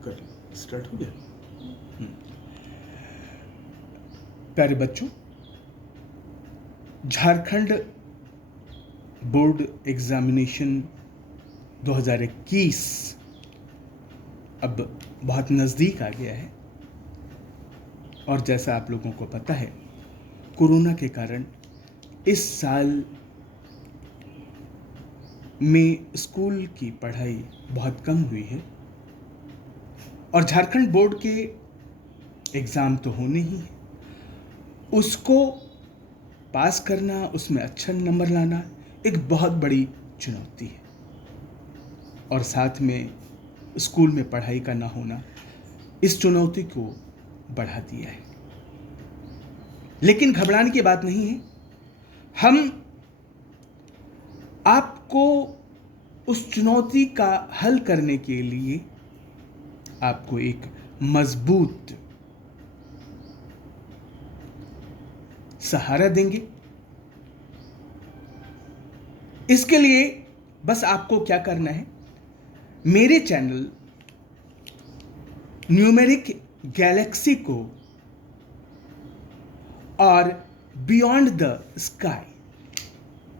कर स्टार्ट हो गया। प्यारे बच्चों, झारखंड बोर्ड एग्जामिनेशन 2021 अब बहुत नज़दीक आ गया है और जैसा आप लोगों को पता है, कोरोना के कारण इस साल में स्कूल की पढ़ाई बहुत कम हुई है और झारखंड बोर्ड के एग्ज़ाम तो होने ही हैं, उसको पास करना, उसमें अच्छा नंबर लाना एक बहुत बड़ी चुनौती है और साथ में स्कूल में पढ़ाई का ना होना इस चुनौती को बढ़ा दिया है। लेकिन घबराने की बात नहीं है। हम आपको उस चुनौती का हल करने के लिए आपको एक मजबूत सहारा देंगे। इसके लिए बस आपको क्या करना है, मेरे चैनल न्यूमेरिक गैलेक्सी को और बियॉन्ड द स्काई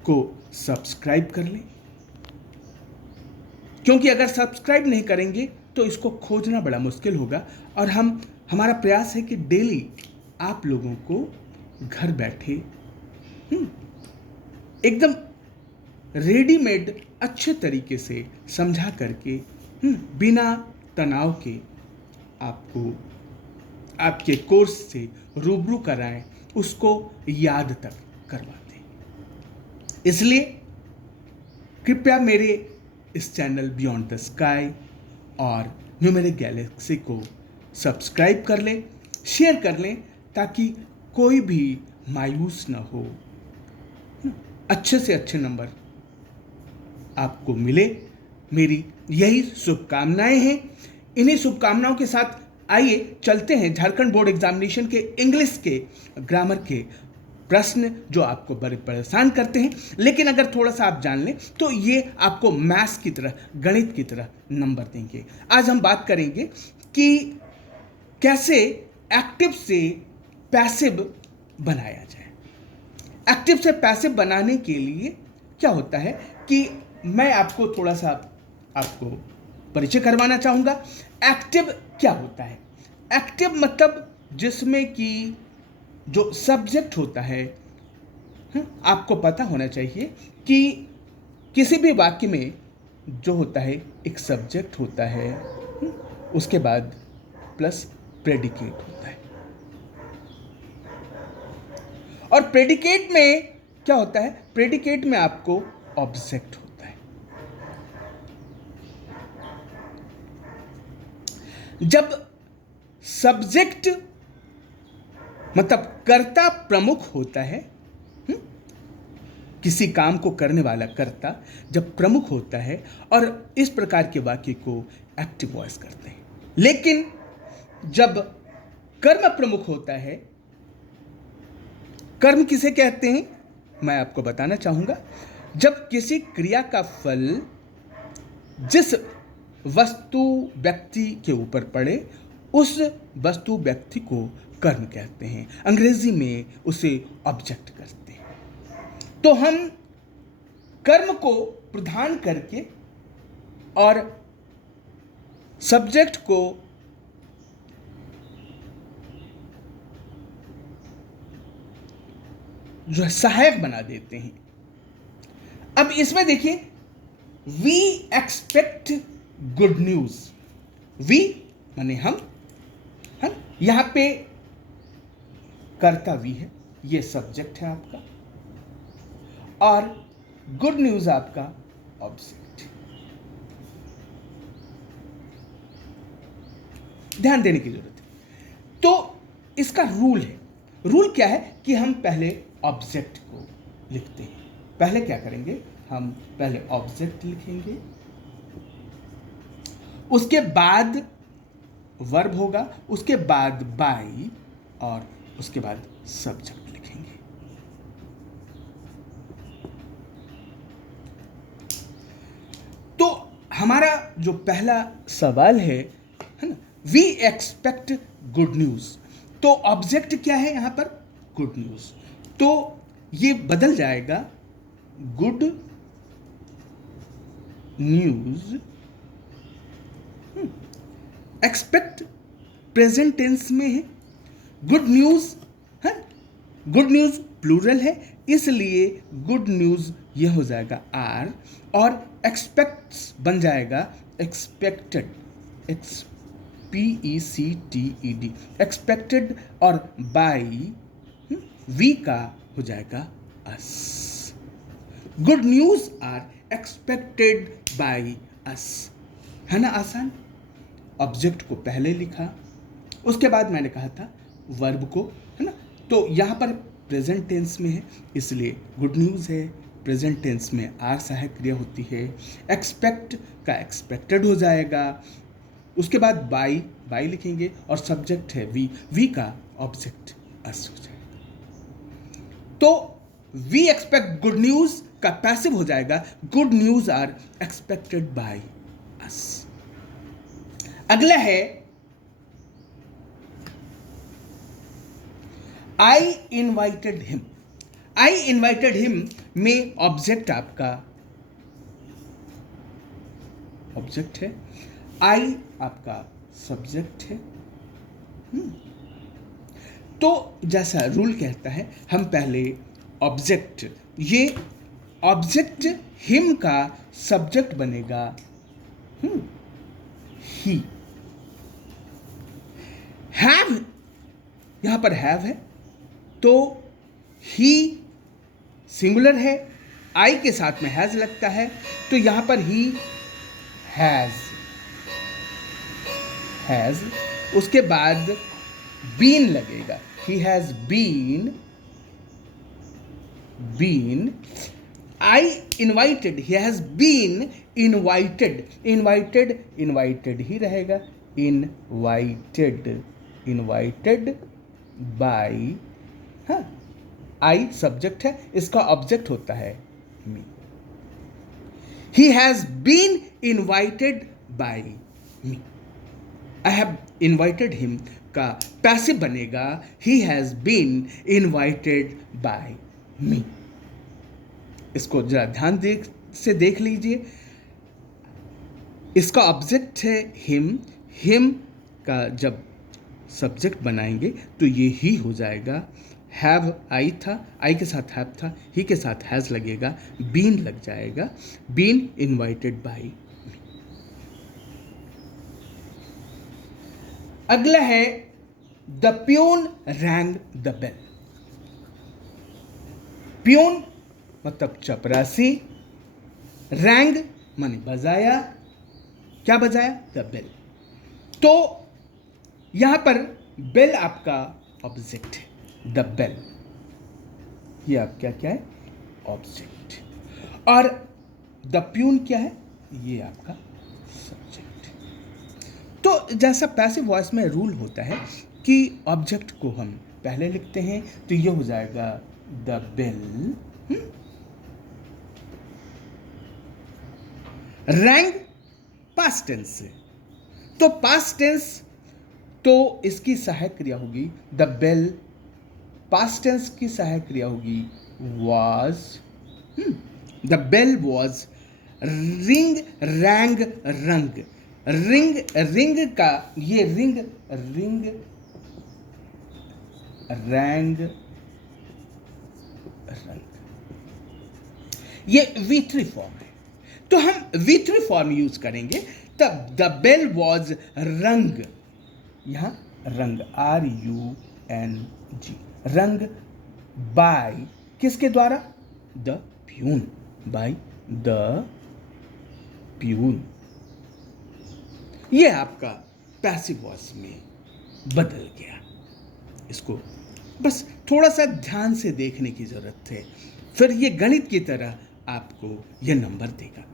को सब्सक्राइब कर लें, क्योंकि अगर सब्सक्राइब नहीं करेंगे तो इसको खोजना बड़ा मुश्किल होगा और हमारा प्रयास है कि डेली आप लोगों को घर बैठे एकदम रेडीमेड अच्छे तरीके से समझा करके बिना तनाव के आपको आपके कोर्स से रूबरू कराएं, उसको याद तक करवा दें। इसलिए कृपया मेरे इस चैनल बियॉन्ड द स्काई और न्यूमेरिक गैलेक्सी को सब्सक्राइब कर लें, शेयर कर लें, ताकि कोई भी मायूस ना हो, अच्छे से अच्छे नंबर आपको मिले। मेरी यही शुभकामनाएं हैं। इन्हीं शुभकामनाओं के साथ आइए चलते हैं झारखंड बोर्ड एग्जामिनेशन के इंग्लिश के ग्रामर के प्रश्न जो आपको बड़े परेशान करते हैं, लेकिन अगर थोड़ा सा आप जान लें तो ये आपको मैथ्स की तरह, गणित की तरह नंबर देंगे। आज हम बात करेंगे कि कैसे एक्टिव से पैसिव बनाया जाए। एक्टिव से पैसिव बनाने के लिए क्या होता है कि मैं आपको थोड़ा सा आपको परिचय करवाना चाहूँगा। एक्टिव क्या होता है? एक्टिव मतलब जिसमें कि जो सब्जेक्ट होता है, आपको पता होना चाहिए कि किसी भी वाक्य में जो होता है एक सब्जेक्ट होता है, उसके बाद प्लस प्रेडिकेट होता है। और प्रेडिकेट में क्या होता है? प्रेडिकेट में आपको ऑब्जेक्ट होता है। जब सब्जेक्ट मतलब कर्ता प्रमुख होता है, किसी काम को करने वाला कर्ता जब प्रमुख होता है और इस प्रकार के वाक्य को एक्टिव वॉइस करते हैं। लेकिन जब कर्म प्रमुख होता है, कर्म किसे कहते हैं मैं आपको बताना चाहूंगा। जब किसी क्रिया का फल जिस वस्तु व्यक्ति के ऊपर पड़े, उस वस्तु व्यक्ति को कर्म कहते हैं। अंग्रेजी में उसे ऑब्जेक्ट कहते हैं। तो हम कर्म को प्रधान करके और सब्जेक्ट को जो है सहायक बना देते हैं। अब इसमें देखिए, we expect good news. We माने हम यहां पे कर्ता वी है, ये सब्जेक्ट है आपका, और गुड न्यूज आपका ऑब्जेक्ट। ध्यान देने की जरूरत है। तो इसका रूल है। रूल क्या है कि हम पहले ऑब्जेक्ट को लिखते हैं। पहले क्या करेंगे, हम पहले ऑब्जेक्ट लिखेंगे, उसके बाद वर्ब होगा, उसके बाद बाई, और उसके बाद सब्जेक्ट लिखेंगे। तो हमारा जो पहला सवाल है ना, वी एक्सपेक्ट गुड न्यूज। तो ऑब्जेक्ट क्या है यहां पर? Good news. तो ये बदल जाएगा, good news. Expect present tense में है, गुड न्यूज है, गुड न्यूज प्लूरल है, इसलिए गुड न्यूज ये हो जाएगा आर, और एक्सपेक्ट्स बन जाएगा एक्सपेक्टेड, PECTED, एक्सपेक्टेड, और बाई वी का हो जाएगा us. Good news are expected by us. है ना आसान? ऑब्जेक्ट को पहले लिखा, उसके बाद मैंने कहा था वर्ब को, है ना? तो यहाँ पर प्रेजेंट टेंस में है, इसलिए गुड न्यूज़ है। प्रेजेंट टेंस में आर सहायक क्रिया होती है। एक्सपेक्ट का एक्सपेक्टेड हो जाएगा, उसके बाद बाई लिखेंगे, और सब्जेक्ट है वी का ऑब्जेक्ट अस हो जाएगा। तो वी एक्सपेक्ट गुड न्यूज का पैसिव हो जाएगा, good news are expected by us. अगला है I invited him. I invited him में ऑब्जेक्ट आपका ऑब्जेक्ट है, आई आपका सब्जेक्ट है। तो जैसा रूल कहता है, हम पहले ऑब्जेक्ट, ये ऑब्जेक्ट हिम का सब्जेक्ट बनेगा ही। हैव, यहां पर हैव है, तो ही सिंगुलर है, आई के साथ में हैज लगता है, तो यहां पर ही हैज, उसके बाद बीन लगेगा, he has been. I invited, he has been invited, invited ही रहेगा, इनवाइटेड बाई, हाँ, आई सब्जेक्ट है, इसका ऑब्जेक्ट होता है me. He has been invited by me. I have invited him का पैसिव बनेगा, he has been invited by me. इसको जरा ध्यान से देख लीजिए। इसका ऑब्जेक्ट है हिम का जब सब्जेक्ट बनाएंगे तो ये ही हो जाएगा। हैव आई था, आई के साथ हैव था, ही के साथ हैज लगेगा, बीन लग जाएगा, बीन इनवाइटेड बाय। अगला है the peon rang the bell. Peon मतलब चपरासी, रैंग माने बजाया, क्या बजाया? The bell. तो यहां पर बेल आपका ऑब्जेक्ट है, द बेल, ये आपका क्या है? ऑब्जेक्ट। और द प्यून क्या है? ये आपका सब्जेक्ट। तो जैसा पैसिव वॉइस में रूल होता है कि ऑब्जेक्ट को हम पहले लिखते हैं, तो ये हो जाएगा the bell. Rang past tense से, तो पास्ट टेंस तो इसकी सहायक क्रिया होगी द बेल, पास्ट टेंस की सहायक क्रिया होगी was. The bell was, ring rang rung, ring का ये रिंग रैंग रंग, ये V3 फॉर्म है, तो हम V3 फॉर्म यूज करेंगे। तब द बेल वॉज रंग, यहां रंग RUNG, रंग बाय किसके द्वारा? The peon, by the peon. ये आपका पैसिव वॉइस में बदल गया। इसको बस थोड़ा सा ध्यान से देखने की जरूरत है, फिर ये गणित की तरह आपको ये नंबर देगा।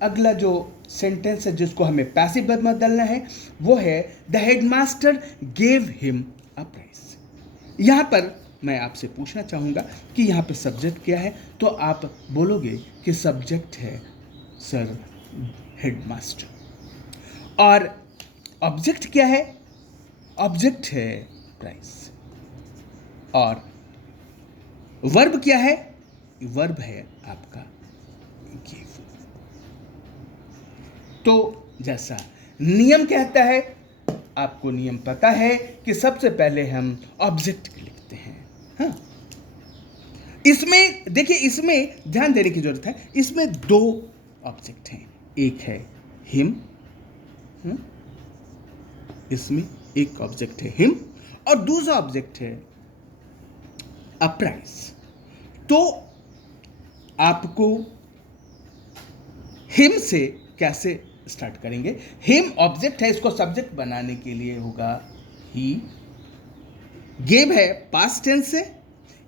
अगला जो सेंटेंस है जिसको हमें पैसिव में बदलना है वो है the headmaster gave him a prize. यहां पर मैं आपसे पूछना चाहूंगा कि यहां पर सब्जेक्ट क्या है, तो आप बोलोगे कि सब्जेक्ट है सर हेडमास्टर। और ऑब्जेक्ट क्या है? ऑब्जेक्ट है प्राइस। और वर्ब क्या है? वर्ब है आपका गिव। तो जैसा नियम कहता है, आपको नियम पता है कि सबसे पहले हम ऑब्जेक्ट लिखते हैं। हाँ, इसमें देखिए, इसमें ध्यान देने की जरूरत है। इसमें दो ऑब्जेक्ट हैं, एक है हिम, इसमें एक ऑब्जेक्ट है हिम और दूसरा ऑब्जेक्ट है अप्राइज। तो आपको हिम से कैसे स्टार्ट करेंगे? हिम ऑब्जेक्ट है, इसको सब्जेक्ट बनाने के लिए होगा ही। गेव है पास्ट टेंस से,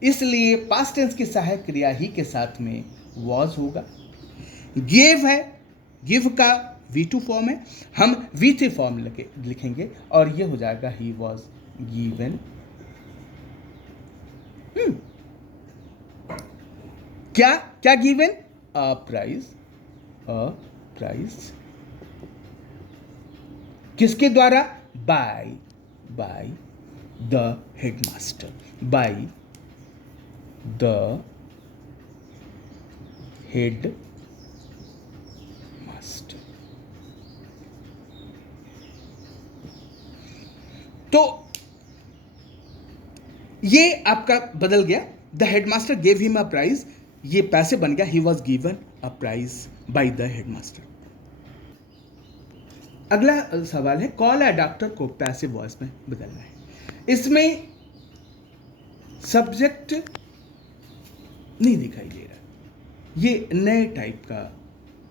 इसलिए पास्ट टेंस की सहायक क्रिया ही के साथ में वॉज होगा। गेव है, गिव का V2 फॉर्म है, हम V3 फॉर्म लिखेंगे और ये हो जाएगा ही वॉज गिवन। क्या क्या given? A prize. A prize किसके द्वारा? By the headmaster. By the head master. तो ये आपका बदल गया, the headmaster gave him a prize, ये पैसे बन गया he was given a prize by the headmaster. अगला सवाल है, कॉल अ डॉक्टर को पैसिव वॉइस में बदलना है। इसमें सब्जेक्ट नहीं दिखाई दे रहा, ये नए टाइप का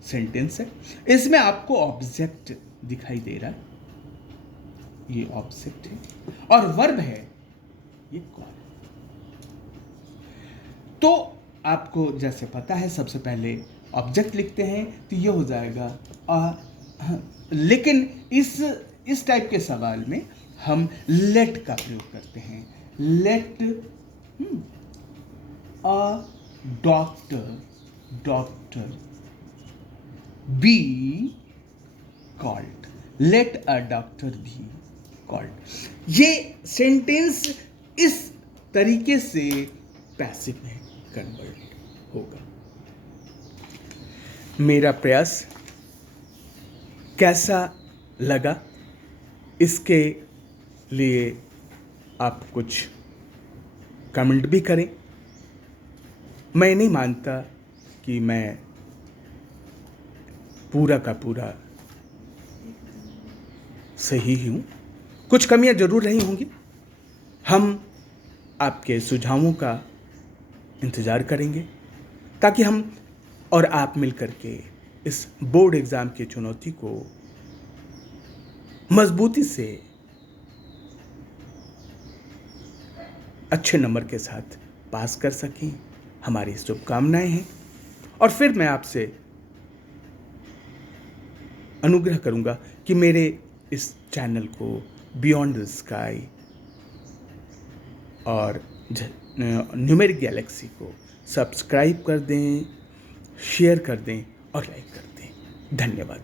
सेंटेंस है। इसमें आपको ऑब्जेक्ट दिखाई दे रहा है, ये ऑब्जेक्ट है और वर्ब है ये कॉल। तो आपको जैसे पता है, सबसे पहले ऑब्जेक्ट लिखते हैं तो ये हो जाएगा लेकिन इस टाइप के सवाल में हम लेट का प्रयोग करते हैं। Let a doctor be called. Let a doctor be called. ये सेंटेंस इस तरीके से पैसिव में कन्वर्ट होगा। मेरा प्रयास कैसा लगा, इसके लिए आप कुछ कमेंट भी करें। मैं नहीं मानता कि मैं पूरा का पूरा सही हूँ, कुछ कमियां जरूर रही होंगी। हम आपके सुझावों का इंतज़ार करेंगे ताकि हम और आप मिलकर के इस बोर्ड एग्ज़ाम की चुनौती को मजबूती से अच्छे नंबर के साथ पास कर सकें। हमारी शुभकामनाएं हैं और फिर मैं आपसे अनुग्रह करूंगा कि मेरे इस चैनल को बियॉन्ड द स्काई और न्यूमेरिक गैलेक्सी को सब्सक्राइब कर दें, शेयर कर दें और लाइक कर दें। धन्यवाद।